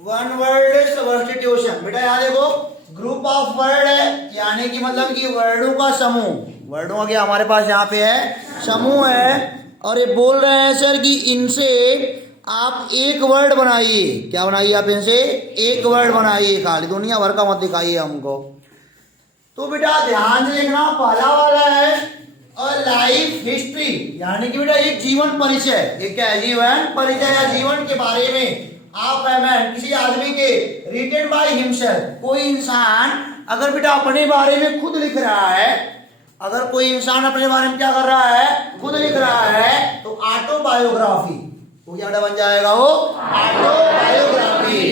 One word substitution. बेटा यहाँ देखो ग्रुप ऑफ वर्ड है, यानी कि मतलब कि वर्डों का समूह। वर्डों का हमारे पास यहाँ पे है समूह है, और ये बोल रहे हैं सर कि इनसे आप एक वर्ड बनाइए। क्या बनाइए आप? इनसे एक वर्ड बनाइए, खाली दुनिया भर का मत दिखाइए हमको। तो बेटा ध्यान से देखना, पहला वाला है लाइफ हिस्ट्री, यानी कि बेटा एक जीवन परिचय। एक क्या है? जीवन परिचय या जीवन के बारे में आप किसी आदमी के रिटन बाय हिमसेल्फ। कोई इंसान अगर बेटा अपने बारे में खुद लिख रहा है, अगर कोई इंसान अपने बारे में क्या कर रहा है? खुद लिख रहा है, तो ऑटोबायोग्राफी। वो क्या बन जाएगा? वो ऑटोबायोग्राफी।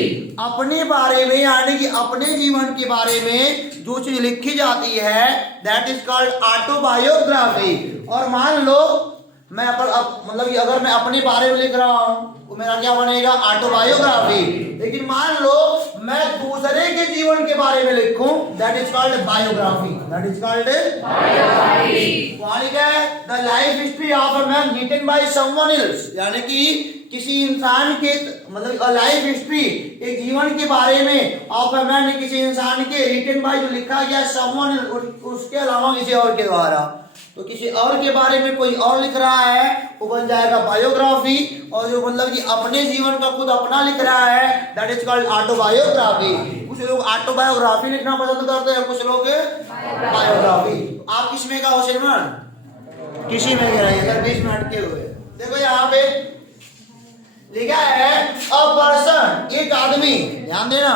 अपने बारे में, यानी कि अपने जीवन के बारे में जो चीज लिखी जाती है, दैट इज कॉल्ड ऑटोबायोग्राफी। और मान लो मैं मतलब अगर मैं अपने बारे में लिख रहा हूं तो मेरा क्या बनेगा? ऑटोबायोग्राफी। लेकिन मान लो मैं दूसरे के जीवन के बारे में लिखूं, that is called biography. That is called biography. The life history of a man written by someone else, यानी कि किसी इंसान के मतलब लाइफ हिस्ट्री, एक जीवन के बारे में ऑफ अ मैन, किसी इंसान के रिटन बाय जो लिखा गया समवन, उसके अलावा किसी और के द्वारा। तो किसी और के बारे में कोई और लिख रहा है, वो बन जाएगा बायोग्राफी। और जो मतलब कि अपने जीवन का खुद अपना लिख रहा है, दैट इज कॉल्ड ऑटोबायोग्राफी। कुछ लोग ऑटोबायोग्राफी लिखना पसंद करते हैं, कुछ लोग बायोग्राफी। आप किस में का हो श्रीमान? किसी में गिरा है, 20 मिनट के हुए। देखो यहाँ पे लिखा है अ पर्सन, एक आदमी। ध्यान देना,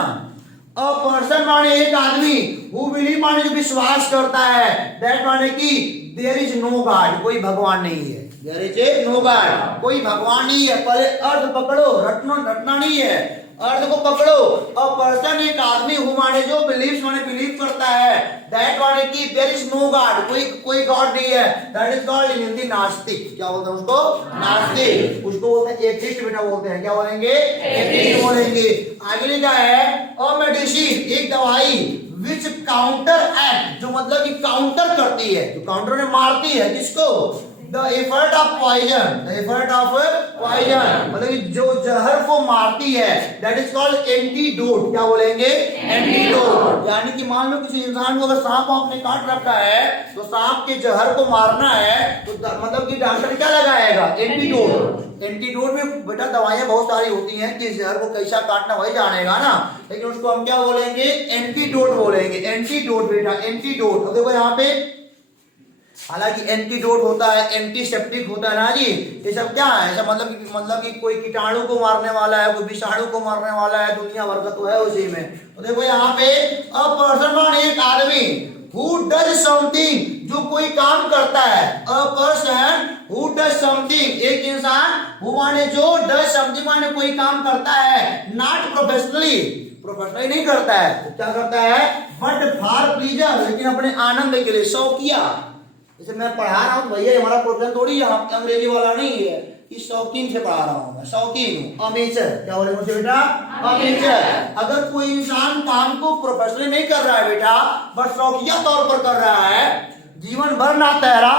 अ पर्सन माने एक आदमी, हु बिलीव माने जो विश्वास करता है, दैट माने कि देयर इज नो गॉड, कोई भगवान नहीं है। देयर इज नो गॉड, कोई भगवान नहीं है। पहले अर्थ पकड़ो, रटना नहीं है, अर्थ को पकड़ो। अ पर्सन एक आदमी, हु माने जो, बिलीव्स माने बिलीव करता है, दैट माने कि देयर इज नो गॉड, कोई गॉड नहीं है। That is called in Hindi नास्तिक। क्या बोलते हैं उसको? नास्तिक। उसको बोलते हैं एथिस्ट। बेटा बोलते हैं, क्या बोलेंगे? एथिस्ट बोलेंगे। आगे लिखा है अ मेडिसिन, एक दवाई, विच काउंटर एक्ट, जो मतलब कि काउंटर करती है, जो काउंटर में मारती है किसको? The effort of poison. The effort of poison मतलब कि जो जहर को मारती है, दैट इज कॉल्ड एंटीडोट। क्या बोलेंगे? एंटीडोट। यानी कि मान लो किसी इंसान को अगर सांप आपने काट रखा है, तो सांप के जहर को मारना है, तो मतलब कि डॉक्टर क्या लगाएगा? एंटीडोट। एंटीडोट में बेटा दवाइयां बहुत सारी होती हैं, किस जहर को कैसा काटना वही जानेगा ना, लेकिन उसको हम क्या बोलेंगे? एंटीडोट बोलेंगे। एंटीडोट बेटा, एंटीडोट। अब देखो यहाँ पे, हालांकि एंटीडोट होता है, एंटीसेप्टिक होता है ना जी, ये सब क्या है? ऐसा मतलब कि कोई कीटाणु को मारने वाला है, कोई विषाणु को मारने वाला है, दुनिया भर का तो है उसी में। तो देखो यहाँ पे अ पर्सन माने एक आदमी, हु डज समथिंग, जो कोई काम करता है। A person who does something, एक इंसान, हु माने जो, डज समथिंग माने कोई काम करता है, नॉट प्रोफेशनली, प्रोफेशनली नहीं करता है, क्या करता है? बट फॉर प्लीजर, लेकिन अपने आनंद के लिए, शौकिया। जैसे मैं पढ़ा रहा हूँ भैया, हमारा प्रोफेशन थोड़ी अंग्रेजी वाला नहीं है, इस शौकीन से पढ़ा रहा हूँ मैं, शौकीन हूँ। अमेचर, क्या बोले मुझे बेटा? अमेचर। अगर कोई इंसान काम को प्रोफेशनली नहीं कर रहा है बेटा, बस शौकिया तौर पर कर रहा है, जीवन भर ना तैरा,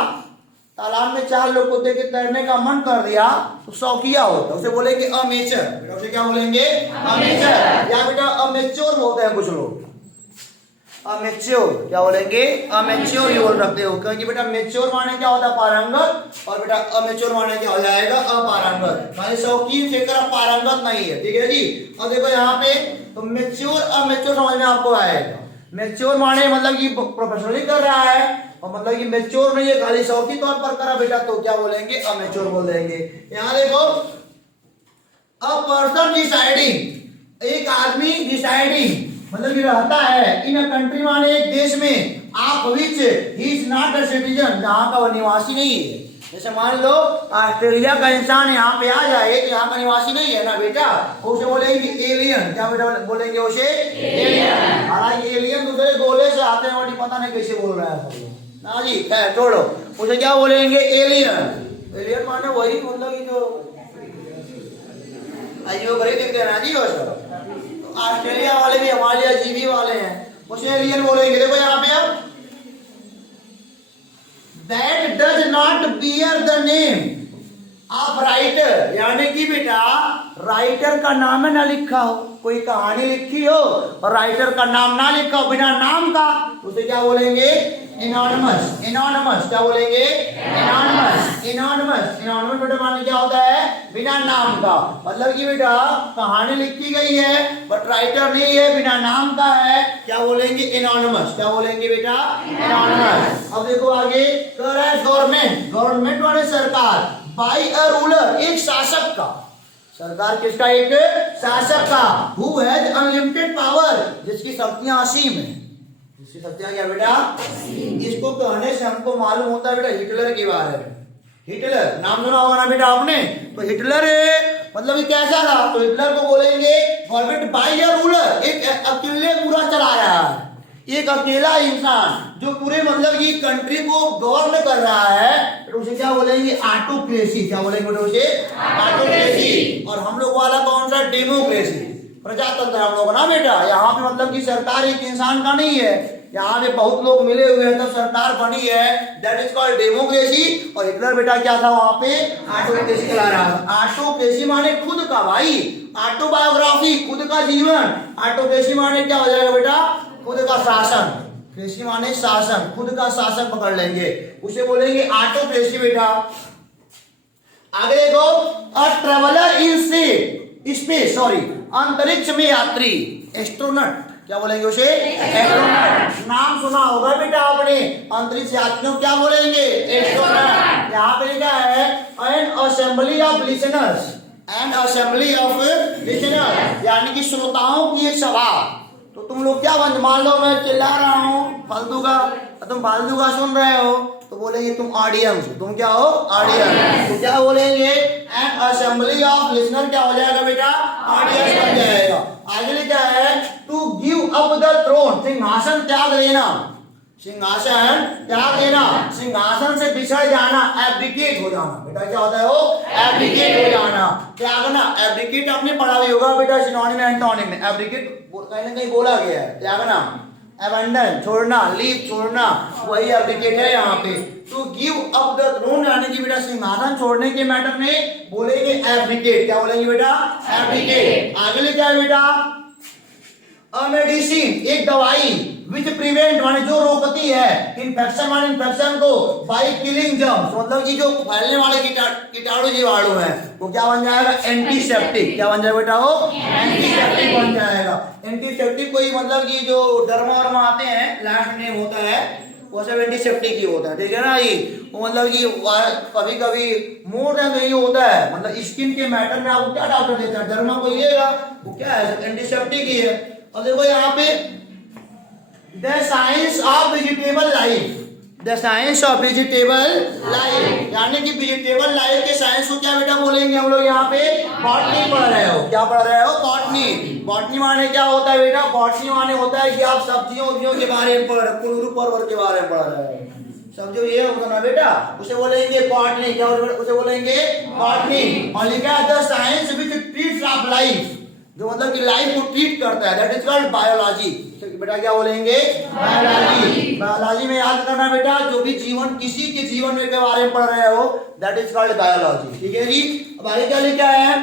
तालाब में 4 लोग को देख के तैरने का मन कर दिया, तो शौकिया होता है, उसे बोलेंगे अमेचर। बेटा उसे क्या बोलेंगे? अमेचर। या बेटा अमेच्योर बोलते हैं कुछ लोग, अमेच्योर। क्या बोलेंगे? अमेच्योर ही बोल रखते हो, क्योंकि बेटा मेच्योर माने क्या होता है? पारंगत, और बेटा अमेच्योर माने क्या हो जाएगा? अपारंगत। माने शौकीन से कर पारंगत नहीं है, ठीक है जी। और देखो यहाँ पे, तो मेच्योर अमेच्योर समझ में आपको आएगा। मेच्योर माने मतलब कि प्रोफेशनली कर रहा है, और मतलब कि मेच्योर नहीं है, खाली शौकी तौर पर करा बेटा, तो क्या बोलेंगे? अमेच्योर बोल देंगे। यहाँ देखो अ पर्सन डिसाइडिंग, एक आदमी डिसाइडिंग मतलब कि रहता है, इन अ कंट्री माने एक देश में, आप which he is not a citizen, जहां का वो निवासी नहीं है। जैसे मान लो ऑस्ट्रेलिया का इंसान यहाँ पे आ जाए, तो यहाँ का निवासी नहीं है ना बेटा, उसे बोलेंगे एलियन। क्या बेटा बोलेंगे उसे? एलियन। हालांकि एलियन दूसरे गोले से आते हैं, और पता नहीं कैसे बोल रहा है सब लोग ना जी, खैर छोड़ो, उसे क्या बोलेंगे? एलियन। एलियन माने वही मतलब कि जो अजीब गरीब देखते हैं ना जी, वो सब ऑस्ट्रेलिया वाले भी हमारे अजीबी वाले हैं, उसे एलियन बोलेंगे। देखो यहाँ पे अब, that does not bear the name of writer, यानी कि बेटा राइटर का नाम ना लिखा हो, कोई कहानी लिखी हो और राइटर का नाम ना लिखा हो, बिना नाम का, उसे क्या बोलेंगे? एनोनिमस। एनोनिमस क्या बोलेंगे? एनोनिमस। एनोनिमस। एनोनिमस बेटा माने क्या होता है? बिना नाम का। मतलब कि बेटा कहानी लिखी गई है बट राइटर नहीं है, बिना नाम का है, क्या बोलेंगे? एनोनिमस। क्या बोलेंगे बेटा? एनोनिमस। अब देखो आगे कह रहा है गवर्नमेंट। गवर्नमेंट माने सरकार। बाय अ रूलर, एक शासक का। सरकार किसका? एक शासक का। हु हैज अनलिमिटेड पावर, जिसकी शक्तियां असीम है। जिसकी शक्तियां क्या बेटा? इसको कहने से हमको मालूम होता है बेटा हिटलर के बारे में। हिटलर नाम सुना होगा ना बेटा आपने? तो हिटलर मतलब ये कैसा था? तो हिटलर को बोलेंगे गवर्नमेंट बाय अ रूलर, एक अकेले पूरा चला रहा है, एक अकेला इंसान जो पूरे मतलब की कंट्री को गवर्न कर रहा है, तो उसे क्या बोलेंगे? ऑटोक्रेसी। क्या बोलेंगे बेटा? उसे ऑटोक्रेसी। और हम लोग वाला कौन सा? डेमोक्रेसी, प्रजातंत्र हम लोग ना बेटा। यहाँ पे मतलब कि सरकार एक इंसान का नहीं है, यहाँ पे बहुत लोग मिले हुए हैं तो सरकार बनी है, दैट इज कॉल्ड डेमोक्रेसी। और हिटलर बेटा क्या था वहां पे? ऑटोक्रेसी चला रहा था। ऑटोक्रेसी माने खुद का भाई, ऑटोबायोग्राफी, खुद का जीवन। ऑटोक्रेसी माने क्या हो जाएगा बेटा? खुद का शासन। कृषि माने शासन, खुद का शासन पकड़ लेंगे, उसे बोलेंगे ऑटोक्रेसी बेटा। आगे देखो अ ट्रेवलर इन स्पेस, सॉरी अंतरिक्ष में यात्री, एस्ट्रोनॉट। क्या बोलेंगे उसे? एस्ट्रोनॉट। नाम सुना होगा बेटा आपने, अंतरिक्ष यात्रियों क्या बोलेंगे? एस्ट्रोनॉट। यहाँ पे लिखा है N assembly of listeners. N assembly of listeners यानी कि श्रोताओं की एक सभा। तो तुम लोग क्या बन, मान लो मैं चिल्ला रहा हूँ फालतू का, तुम फालतू का सुन रहे हो, तो बोलेंगे तुम ऑडियंस। तुम क्या हो? ऑडियंस। तो क्या बोलेंगे? एन असेंबली ऑफ लिसनर क्या हो जाएगा बेटा? ऑडियंस बन जाएगा। आगे लिखा है to give up the throne, सिंहासन त्याग लेना। सिंहासन त्याग देना, सिंहासन से बिछड़ जाना, एब्डिकेट हो जाना। बेटा क्या होता है वो? एब्डिकेट हो जाना, त्यागना। एब्डिकेट आपने पढ़ा भी होगा बेटा सिनोनिम में, एंटोनिम में। एब्डिकेट कहीं ना कहीं बोला गया है, त्यागना, अबंडन छोड़ना, लीव छोड़ना, वही एब्डिकेट है यहाँ पे। To give up the throne यानी कि बेटा सिंहासन छोड़ने के मैटर में बोलेंगे एब्डिकेट। क्या बोलेंगे बेटा? एब्डिकेट। आगे लिखा है बेटा अ मेडिसिन, एक दवाई, विच प्रिवेंट माने जो रोकती है, इन्फेक्शन माने इन्फेक्शन को, बाय किलिंग जर्म्स मतलब कि जो फैलने वाले कीटाणु जीवाणु है, वो क्या बन जाएगा? एंटीसेप्टिक। क्या बन जाएगा बेटा? वो एंटीसेप्टिक बन जाएगा। एंटीसेप्टिक कोई मतलब कि जो डर्मा वर्मा आते हैं लास्ट में होता है, वो सब एंटीसेप्टिक ही होता है, ठीक है ना। ये वो मतलब कि कभी कभी मोर देन यही होता है, मतलब स्किन के मैटर में आपको क्या डॉक्टर देता है? डर्मा को लेगा, वो क्या है? एंटीसेप्टिक ही है। और देखो यहाँ पे the science of vegetable life, the science of vegetable life यानी कि वेजिटेबल लाइफ के साइंस को क्या बेटा बोलेंगे हम लोग? यहाँ पे बॉटनी पढ़ रहे हो। क्या पढ़ रहे हो? बॉटनी। बॉटनी माने क्या होता है बेटा? बॉटनी माने होता है कि आप सब्जियों के बारे में पढ़ रहे हो, कुलरू पर्वत के बारे में पढ़ रहे हो। समझो ये होता ना बेटा, उसे बोलेंगे बॉटनी। क्या उसे बोलेंगे? बॉटनी। और लिखा है the science which treats of life, जो मतलब कि लाइफ को ट्रीट करता है, दैट इज कॉल्ड बायोलॉजी। बेटा क्या बोलेंगे? बायोलॉजी। बायोलॉजी में याद करना बेटा, जो भी जीवन, किसी के जीवन के बारे में पढ़ रहे हो, दैट इज कॉल्ड बायोलॉजी, ठीक है जी। अब आगे क्या लिखा है?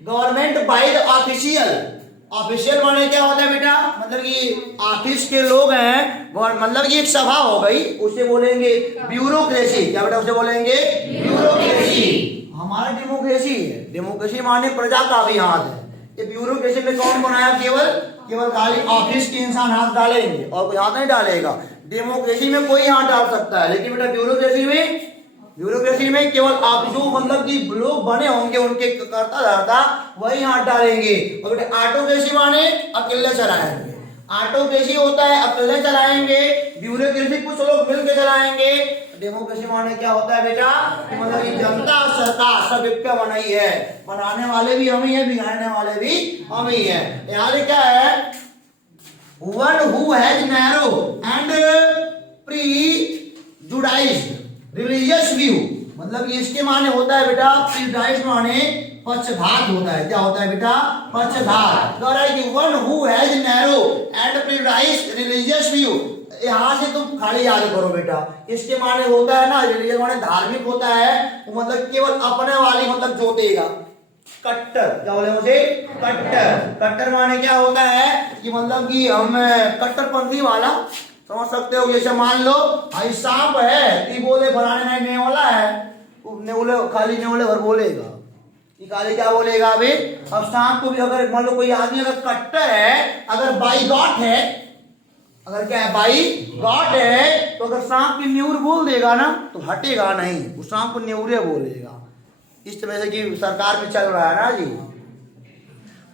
Government by the official. Official माने क्या होता है बेटा? मतलब कि ऑफिस के लोग हैं, मतलब कि एक सभा हो गई, उसे बोलेंगे ब्यूरोक्रेसी। क्या बेटा उसे बोलेंगे? ब्यूरोक्रेसी। हमारा डेमोक्रेसी है, डेमोक्रेसी माने प्रजा का भी हाथ है। ये ब्यूरोक्रेसी में कौन बनाया? केवल खाली ऑफिस के इंसान हाथ डालेंगे और कोई हाथ नहीं डालेगा। डेमोक्रेसी में कोई हाथ डाल सकता है, लेकिन बेटा ब्यूरोक्रेसी में केवल आप जो मतलब कि लोग बने होंगे उनके करता धरता वही हाथ डालेंगे। और बेटा ऑटोक्रेसी माने अकेले चलाएंगे। ऑटोक्रेसी होता है अकेले चलाएंगे, ब्यूरोक्रेसी कुछ लोग मिलकर चलाएंगे। डेमोक्रेसी माने क्या होता है बेटा? मतलब कि जनता और सरकार सब एक पे बनाई है, बनाने वाले भी हम ही है, बिगाड़ने वाले भी हम ही है। यहाँ लिखा है one who has narrow and prejudiced religious view, मतलब इसके माने होता है बेटा प्रीजुडाइज्ड माने पक्षघात होता है। क्या होता है बेटा? पक्षघात। कह रहा है कि one who has narrow and prejudiced religious view, यहाँ से तुम खाली याद करो बेटा, इसके माने होता है ना, रिलीजन माने धार्मिक होता है, वो मतलब केवल अपने वाली मतलब जोतेगा, कट्टर, क्या बोले मुझे? कट्टर। कट्टर माने क्या होता है कि मतलब कि हम कट्टरपंथी वाला, समझ सकते हो। जैसे मान लो भाई सांप है, ती बोले फलाने नहीं नेवला है, नेवले खाली नेवले भर बोलेगा, ये खाली क्या बोलेगा अभी। अब सांप को भी अगर मान लो कोई आदमी अगर कट्टर है, अगर बाई गॉड है, अगर क्या है बाई गॉड है, तो अगर सांप की न्यूर बोल देगा ना तो हटेगा नहीं, वो सांप को न्यूरे बोलेगा। इस तरह से कि सरकार में चल रहा है ना जी।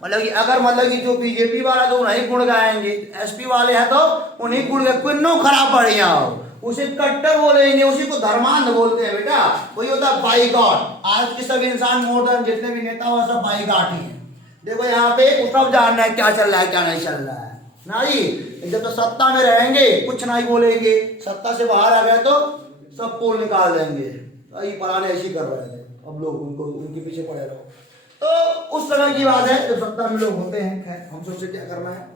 मतलब कि अगर मतलब कि जो बीजेपी वाला तो नहीं गुण गाएंगे, एसपी वाले हैं तो उन्हीं गुण किन्नो खराब बढ़िया हो, उसे कट्टर बोलेंगे, उसी को धर्मांध बोलते हैं बेटा। वही होता है बाई गॉड। आज के सब इंसान मॉडर्न जितने भी नेता हुआ सब बाई गॉड ही है। देखो यहाँ पे सब जानना है क्या चल रहा है क्या नहीं चल रहा है ना जी। जब तो सत्ता में रहेंगे कुछ नहीं बोलेंगे, सत्ता से बाहर आ गए तो सब पोल निकाल देंगे, पुराने ऐसी कर रहे थे, अब लोग उनको उनके पीछे पड़े रहो। तो उस समय की बात है जब सत्ता में लोग होते हैं। खैर हम सोचे क्या करना है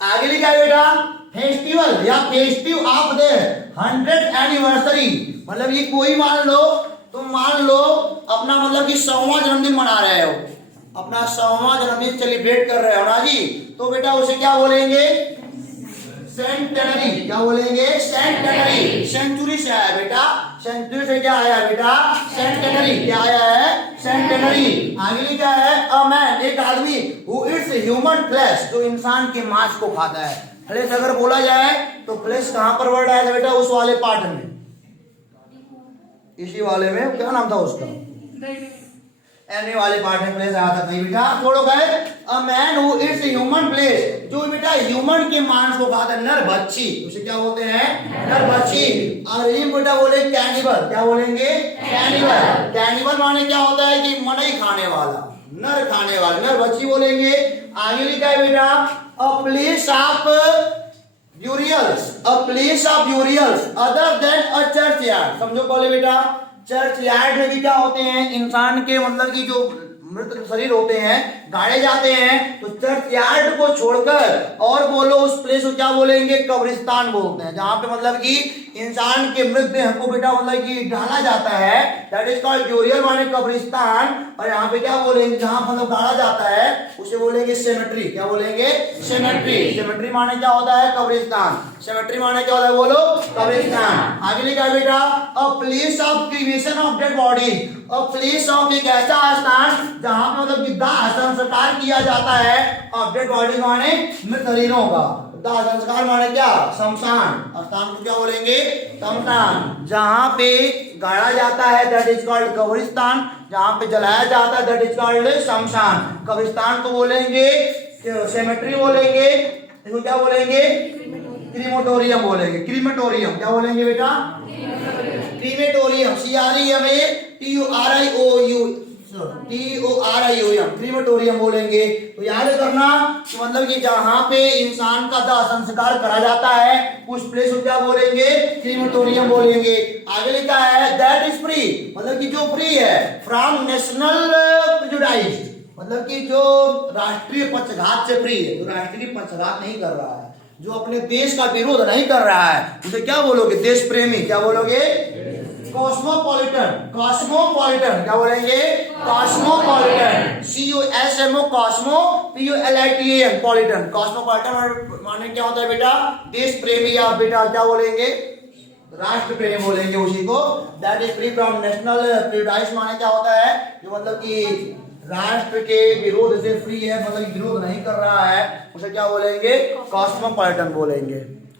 आगे लिखा है बेटा, फेस्टिवल या festive of the 100th anniversary. मतलब ये कोई मान लो, तुम मान लो अपना मतलब कि 100वां जन्मदिन मना रहे हो, अपना 100वां जन्मदिन सेलिब्रेट कर रहे हो ना जी, तो बेटा उसे क्या बोलेंगे? सेंटेनरी। क्या बोलेंगे? सेंटेनरी। सेंचुरी से आया बेटा, सेंचुरी से क्या आया बेटा? सेंटेनरी। क्या आया है? सेंटेनरी। आगे क्या है? अ मैन, एक आदमी, हु इट्स ह्यूमन फ्लैश, जो इंसान के मांस को खाता है। फ्लैश अगर बोला जाए तो फ्लैश कहां पर वर्ड आया था बेटा? उस वाले पार्ट में, इसी वाले में, क्या नाम था उसका? एनी वाले पार्ट में प्लेस आया था कहीं बेटा, छोड़ो गए। A man who it's human place, जो बेटा ह्यूमन के मांस को खाता है, नर भक्षी, उसे क्या बोलते हैं? नर भक्षी। अंग्रेजी में बेटा बोले कैनिबल। क्या बोलेंगे? कैनिबल। कैनिबल माने क्या होता है कि मनई खाने वाला, नर खाने वाला, नर भक्षी बोलेंगे। आगे लिखा है बेटा, a place of burials, a place of burials other than a church yard. समझो पहले बेटा, चर्च यार्ड में भी क्या होते हैं? इंसान के मतलब कि जो मृत शरीर होते हैं, गाड़े जाते हैं, तो चर्च यार्ड को छोड़कर और बोलो उस प्लेस को क्या बोलेंगे? कब्रिस्तान बोलते हैं, जहां पे मतलब कि इंसान के मृतदेह को बेटा मतलब कि डाला जाता है, दैट इज कॉल्ड ब्यूरियल माने कब्रिस्तान। और यहाँ पे क्या बोलेंगे? जहां मतलब गाड़ा जाता है उसे बोलेंगे सेमेट्री। क्या बोलेंगे? सेमेट्री। सेमेट्री माने क्या होता है? कब्रिस्तान। सेमेट्री माने क्या होता है? बोलो कब्रिस्तान। आगे लिखा है बेटा, a place of cremation of dead body, a place of, एक ऐसा स्थान जहां पे मतलब कि दाह संस्कार किया जाता है, ऑफ डेड बॉडी माने मृत शरीरों का, दाह संस्कार माने क्या? शमशान। स्थान को क्या बोलेंगे? शमशान। जहां पे गाड़ा जाता है दैट इज कॉल्ड कब्रिस्तान, जहां पे जलाया जाता है दैट इज कॉल्ड शमशान। कब्रिस्तान को बोलेंगे सेमेट्री बोलेंगे, इसको क्या बोलेंगे? क्रीमेटोरियम बोलेंगे। क्रीमेटोरियम क्या बोलेंगे बेटा? क्रीमेटोरियम, CREMATORIOM, क्रीमेटोरियम बोलेंगे। तो याद करना कि मतलब कि जहां पे इंसान का दाह संस्कार करा जाता है उस प्लेस को क्या बोलेंगे? क्रीमेटोरियम बोलेंगे। आगे लिखा है दैट इज फ्री, मतलब कि जो फ्री है, फ्रॉम नेशनल प्रेजुडाइज, मतलब कि जो राष्ट्रीय पक्षघात से फ्री है, जो राष्ट्रीय पक्षघात नहीं कर रहा है, जो अपने देश का विरोध नहीं कर रहा है, उसे क्या बोलोगे? देश प्रेमी। क्या बोलोगे? कॉस्मोपॉलिटन। कॉस्मोपॉलिटन क्या बोलेंगे? Cosmopolitan. COSMO Cosmo, POLITAN पॉलिटन। Cosmopolitan माने क्या होता है बेटा? देश प्रेमी, या बेटा क्या बोलेंगे? राष्ट्र प्रेमी बोलेंगे उसी को। That is free from national prejudice माने क्या होता है? जो मतलब कि राष्ट्र के विरोध से फ्री है, मतलब विरोध नहीं कर रहा है, उसे क्या बोलेंगे? कॉस्मोपॉलिटन बोलेंगे।